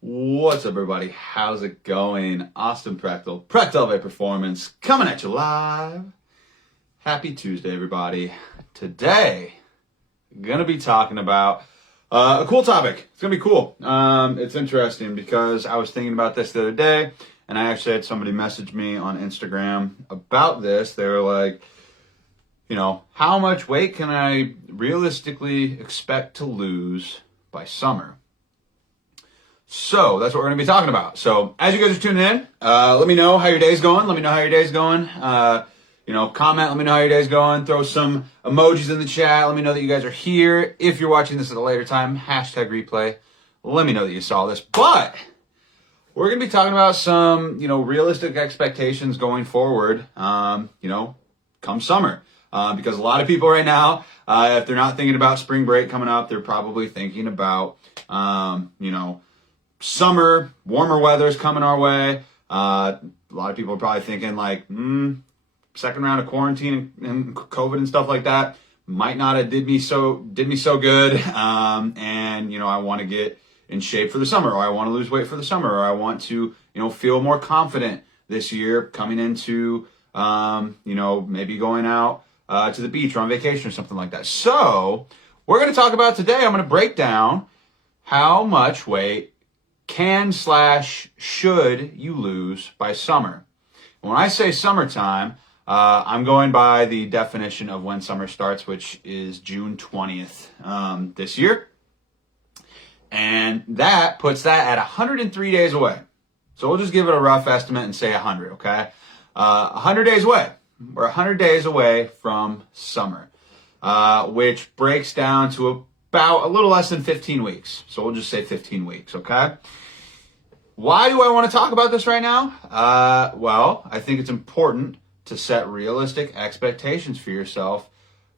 What's up, everybody? How's it going? Austin Prect Elevate Performance, coming at you live. Happy Tuesday, everybody. Today, gonna be talking about a cool topic. It's gonna be cool. It's interesting because I was thinking about this the other day, and I actually had somebody message me on Instagram about this. They were like, how much weight can I realistically expect to lose by summer? So that's what we're going to be talking about. So as you guys are tuning in, let me know how your day's going. Let me know how your day's going. Comment. Let me know how your day's going. Throw some emojis in the chat. Let me know that you guys are here. If you're watching this at a later time, hashtag replay. Let me know that you saw this. But we're going to be talking about some, realistic expectations going forward, come summer. Because a lot of people right now, if they're not thinking about spring break coming up, they're probably thinking about, summer, warmer weather's coming our way. A lot of people are probably thinking like, second round of quarantine and COVID and stuff like that might not have did me so good. I want to get in shape for the summer, or I want to lose weight for the summer, or I want to, feel more confident this year coming into, maybe going out to the beach or on vacation or something like that. So we're going to talk about today. I'm going to break down how much weight should you lose by summer. And when I say summertime, I'm going by the definition of when summer starts, which is June 20th this year. And that puts that at 103 days away. So we'll just give it a rough estimate and say 100, okay? 100 days away. We're 100 days away from summer, which breaks down to about a little less than 15 weeks. So we'll just say 15 weeks, okay? Why do I want to talk about this right now? Well, I think it's important to set realistic expectations for yourself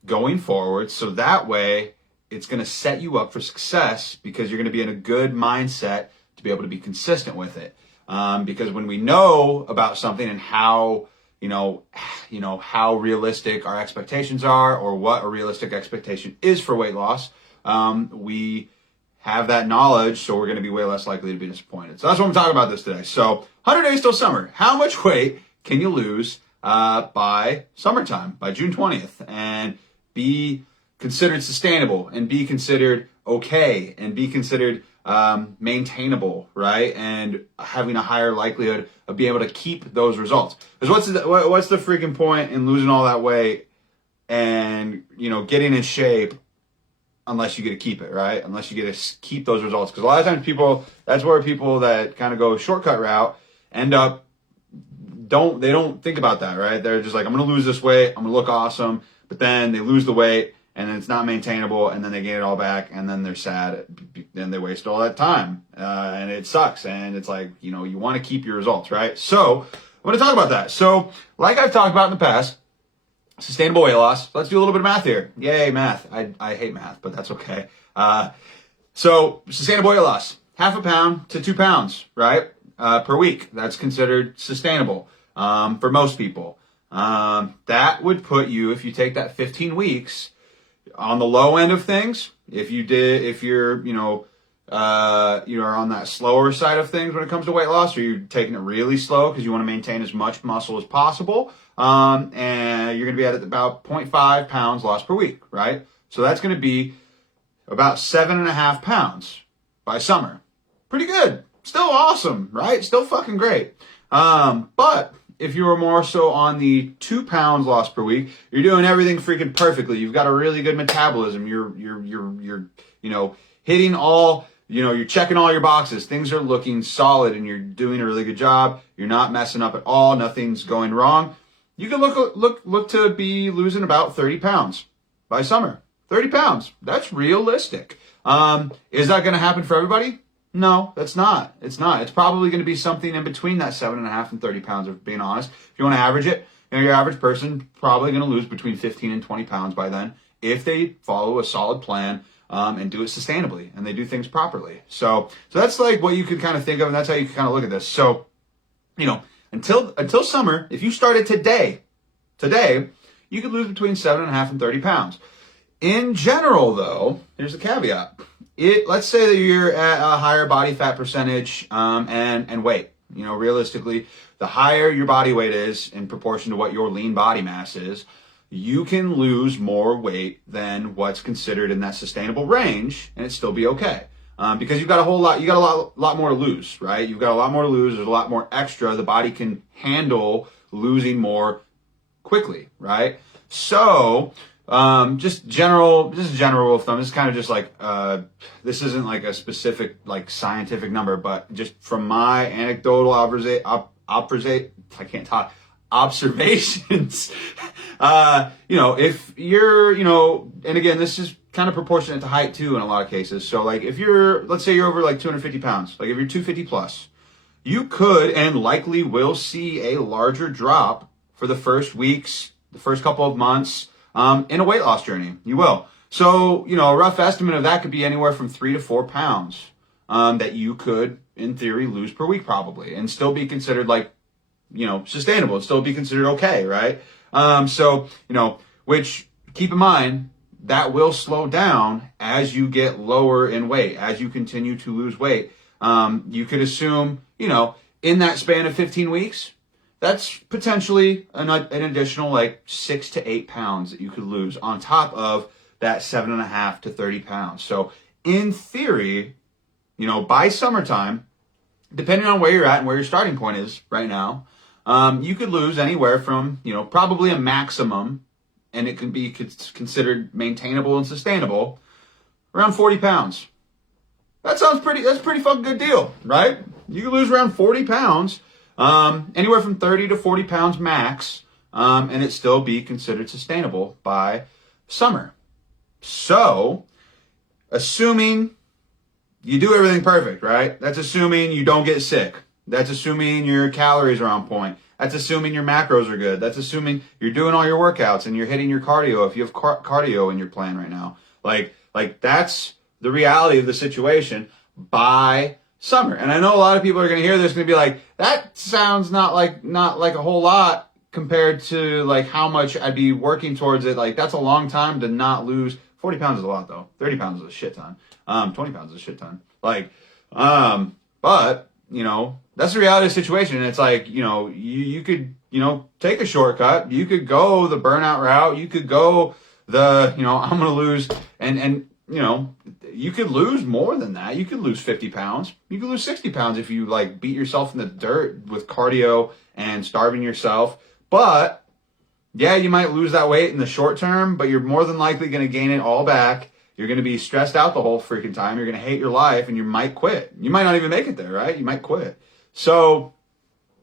going forward, so that way it's going to set you up for success because you're going to be in a good mindset to be able to be consistent with it. Because when we know about something and how how realistic our expectations are, or what a realistic expectation is for weight loss, we have that knowledge, so we're going to be way less likely to be disappointed. So that's what I'm talking about this today. So 100 days till summer. How much weight can you lose by summertime, by June 20th, and be considered sustainable, and be considered okay, and be considered maintainable, right? And having a higher likelihood of being able to keep those results. Because what's the freaking point in losing all that weight and, getting in shape unless you get to keep it, right? Unless you get to keep those results. Because a lot of times that's where people that kind of go shortcut route end up, they don't think about that, right? They're just like, I'm going to lose this weight, I'm going to look awesome, but then they lose the weight, and then it's not maintainable, and then they gain it all back, and then they're sad, and they waste all that time, and it sucks, and it's like, you want to keep your results, right? So I'm going to talk about that. So like I've talked about in the past, sustainable weight loss. Let's do a little bit of math here. Yay, math. I hate math, but that's okay. So sustainable weight loss, 0.5 pound to 2 pounds, right? Per week. That's considered sustainable for most people. That would put you, if you take that 15 weeks, on the low end of things. If you're on that slower side of things when it comes to weight loss, or you're taking it really slow because you want to maintain as much muscle as possible, and you're going to be at about 0.5 pounds lost per week, right? So that's going to be about 7.5 pounds by summer. Pretty good. Still awesome, right? Still fucking great. But if you were more so on the 2 pounds lost per week, you're doing everything freaking perfectly. You've got a really good metabolism. You're hitting all, you're checking all your boxes. Things are looking solid, and you're doing a really good job. You're not messing up at all. Nothing's going wrong. You can look to be losing about 30 pounds by summer. 30 pounds. That's realistic. Is that going to happen for everybody? No, that's not. It's not. It's probably going to be something in between that 7.5 and 30 pounds, if being honest. If you want to average it, your average person probably going to lose between 15 and 20 pounds by then if they follow a solid plan and do it sustainably, and they do things properly. So that's like what you could kind of think of, and that's how you can kind of look at this. So, until summer, if you started today, you could lose between 7.5 and 30 pounds. In general, though, here's a caveat. Let's say that you're at a higher body fat percentage and weight. You know, realistically, the higher your body weight is in proportion to what your lean body mass is, you can lose more weight than what's considered in that sustainable range, and it still be okay. Because you got a lot more to lose, right? You've got a lot more to lose. There's a lot more extra. The body can handle losing more quickly, right? So, this is general rule of thumb. This is kind of just like, this isn't like a specific like scientific number, but just from my anecdotal observations, if you're, and again, this is kind of proportionate to height too in a lot of cases. So like let's say you're over like 250 pounds, like if you're 250 plus, you could and likely will see a larger drop for the first weeks, the first couple of months, in a weight loss journey. You will. So, a rough estimate of that could be anywhere from 3 to 4 pounds, that you could, in theory, lose per week probably, and still be considered like, sustainable. It'd still be considered okay, right? Which keep in mind, that will slow down as you get lower in weight, as you continue to lose weight. You could assume, in that span of 15 weeks, that's potentially an additional like 6 to 8 pounds that you could lose on top of that 7.5 to 30 pounds. So in theory, by summertime, depending on where you're at and where your starting point is right now, you could lose anywhere from, probably a maximum, and it can be considered maintainable and sustainable, around 40 pounds. That's a pretty fucking good deal, right? You can lose around 40 pounds, anywhere from 30 to 40 pounds max, and it still be considered sustainable by summer. So, assuming you do everything perfect, right? That's assuming you don't get sick. That's assuming your calories are on point. That's assuming your macros are good. That's assuming you're doing all your workouts and you're hitting your cardio if you have cardio in your plan right now. Like that's the reality of the situation by summer. And I know a lot of people are going to hear this and be like, that sounds not like a whole lot compared to like how much I'd be working towards it. Like that's a long time to not lose. 40 pounds is a lot though. 30 pounds is a shit ton. 20 pounds is a shit ton. But that's the reality of the situation. And it's like, you could, take a shortcut. You could go the burnout route. You could go the, I'm going to lose and you could lose more than that. You could lose 50 pounds. You could lose 60 pounds if you like beat yourself in the dirt with cardio and starving yourself. But yeah, you might lose that weight in the short term, but you're more than likely going to gain it all back. You're going to be stressed out the whole freaking time. You're going to hate your life and you might quit. You might not even make it there, right? You might quit. So,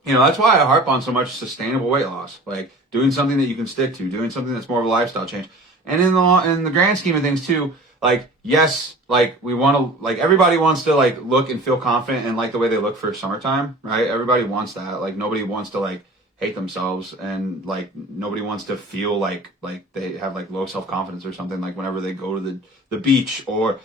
that's why I harp on so much sustainable weight loss, like doing something that you can stick to, doing something that's more of a lifestyle change. And in the grand scheme of things too, like, yes, like we want to, like everybody wants to like look and feel confident and like the way they look for summertime, right? Everybody wants that. Like nobody wants to like hate themselves and like nobody wants to feel like they have like low self-confidence or something like whenever they go to the beach or,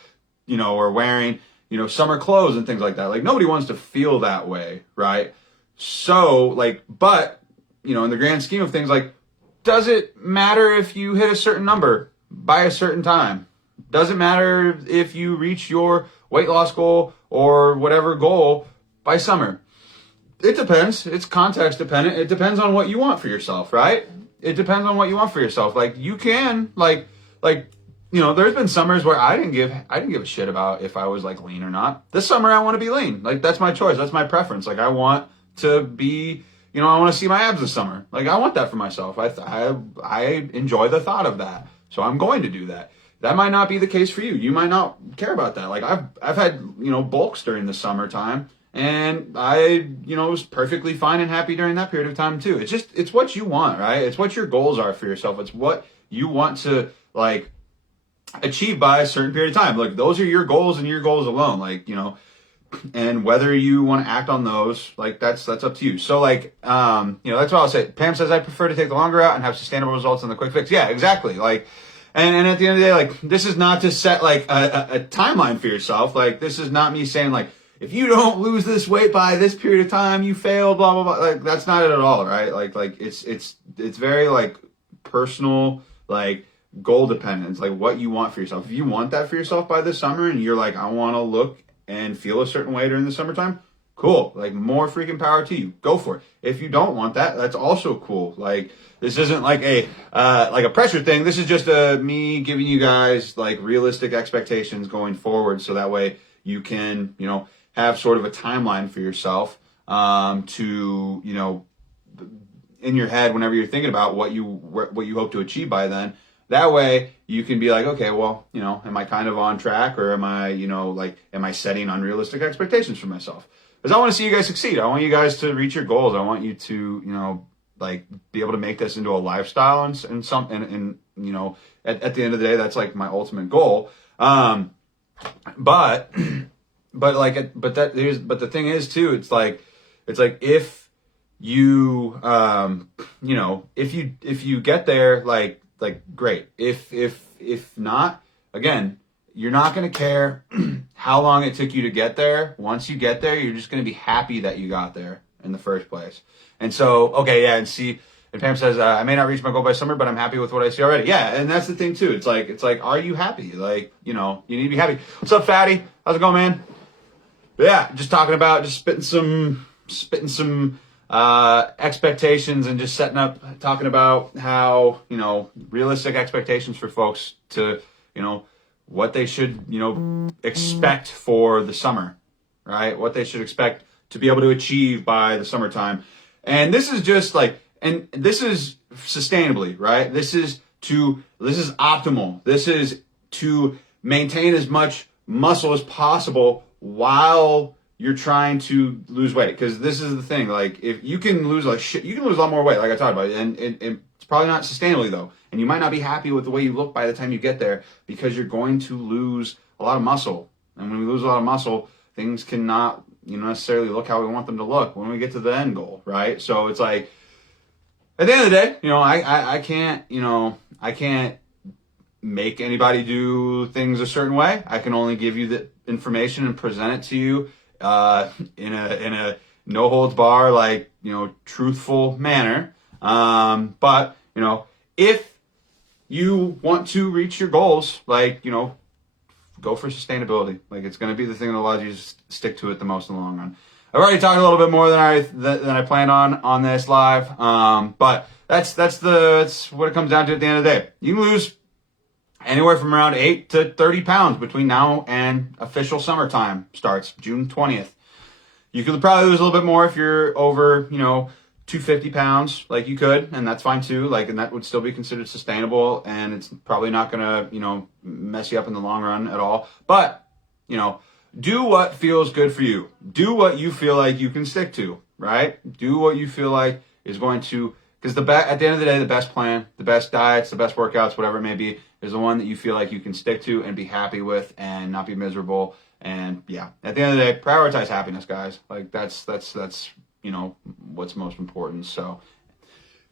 or wearing, summer clothes and things like that. Like nobody wants to feel that way, right? So like, but, in the grand scheme of things, like, does it matter if you hit a certain number by a certain time? Does it matter if you reach your weight loss goal or whatever goal by summer? It depends. It's context dependent. It depends on what you want for yourself, right? It depends on what you want for yourself. Like you can there's been summers where I didn't give a shit about if I was like lean or not. This summer I want to be lean. Like that's my choice. That's my preference. Like I want to be, I want to see my abs this summer. Like I want that for myself. I enjoy the thought of that. So I'm going to do that. That might not be the case for you. You might not care about that. Like I've had, bulks during the summertime and I, was perfectly fine and happy during that period of time too. It's what you want, right? It's what your goals are for yourself. It's what you want to like achieve by a certain period of time. Like those are your goals and your goals alone. Like, and whether you want to act on those, like that's up to you. So like, that's what I'll say. Pam says I prefer to take the longer route and have sustainable results than the quick fix. Yeah, exactly. Like, and at the end of the day, like this is not to set like a timeline for yourself. Like this is not me saying like, if you don't lose this weight by this period of time, you failed, blah, blah, blah. Like that's not it at all, right? Like it's very like personal, like goal dependent. It's like what you want for yourself. If you want that for yourself by this summer and you're like, I want to look and feel a certain way during the summertime, cool. Like, more freaking power to you. Go for it. If you don't want that, that's also cool. Like, this isn't like a pressure thing. This is just me giving you guys like realistic expectations going forward, so that way you can, you know, have sort of a timeline for yourself to, you know, in your head whenever you're thinking about what you hope to achieve by then. That way you can be like, okay, well, you know, am I kind of on track, or am I, you know, like, am I setting unrealistic expectations for myself? Because I want to see you guys succeed. I want you guys to reach your goals. I want you to, you know, like, be able to make this into a lifestyle and you know, at the end of the day, that's like my ultimate goal. But the thing is too, it's like if you, you know, if you get there, like great. If not, again, you're not going to care how long it took you to get there. Once you get there, you're just going to be happy that you got there in the first place. And so, okay, yeah, and Pam says, I may not reach my goal by summer, but I'm happy with what I see already. Yeah, and that's the thing too. It's like, are you happy? Like, you know, you need to be happy. What's up, Fatty? How's it going, man? But yeah, just spitting some expectations, and just talking about how, you know, realistic expectations for folks to, you know, what they should, you know, expect for the summer, right? What they should expect to be able to achieve by the summertime. And this is just like, and this is sustainably, right? This is optimal. This is to maintain as much muscle as possible while you're trying to lose weight. Because this is the thing, like, if you can lose like shit, you can lose a lot more weight, like I talked about, and it's probably not sustainably though. And you might not be happy with the way you look by the time you get there, because you're going to lose a lot of muscle. And when we lose a lot of muscle, things cannot, you know, necessarily look how we want them to look when we get to the end goal, right? So it's like, at the end of the day, you know, I can't make anybody do things a certain way. I can only give you the information and present it to you in a no holds bar, like, you know, truthful manner. But, you know, if you want to reach your goals, like, you know, go for sustainability. Like, it's going to be the thing that allows you to stick to it the most in the long run. I've already talked a little bit more than I planned on this live. But that's what it comes down to at the end of the day. You can lose anywhere from around 8 to 30 pounds between now and official summertime starts, June 20th. You could probably lose a little bit more if you're over, you know, 250 pounds, like you could, and that's fine too. Like, and that would still be considered sustainable, and it's probably not gonna, you know, mess you up in the long run at all. But, you know, do what feels good for you. Do what you feel like you can stick to, right? Do what you feel like is going to, because at the end of the day, the best plan, the best diets, the best workouts, whatever it may be, is the one that you feel like you can stick to and be happy with and not be miserable. And yeah, at the end of the day, prioritize happiness, guys. Like, that's you know, what's most important. So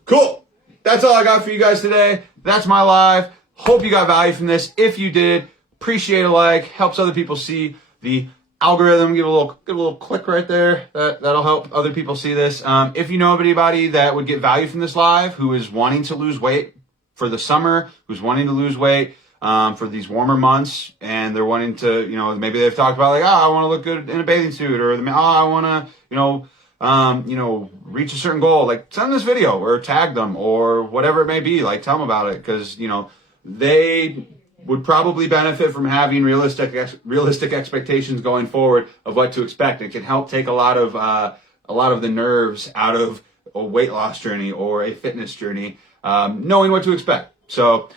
cool. That's all I got for you guys today. That's my live. Hope you got value from this. If you did, appreciate a like. Helps other people see the algorithm. Give a little click right there. That'll help other people see this. If you know of anybody that would get value from this live, who is wanting to lose weight for the summer, who's wanting to lose weight for these warmer months, and they're wanting to, you know, maybe they've talked about like, oh, I want to look good in a bathing suit, or I want to, you know, reach a certain goal, like, send this video or tag them or whatever it may be. Like, tell them about it, because, you know, they would probably benefit from having realistic expectations going forward of what to expect. It can help take a lot of the nerves out of a weight loss journey or a fitness journey, knowing what to expect. So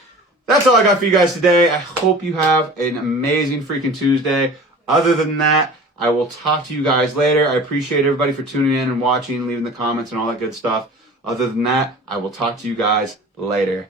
that's all I got for you guys today. I hope you have an amazing freaking Tuesday. Other than that, I will talk to you guys later. I appreciate everybody for tuning in and watching, leaving the comments and all that good stuff. Other than that, I will talk to you guys later.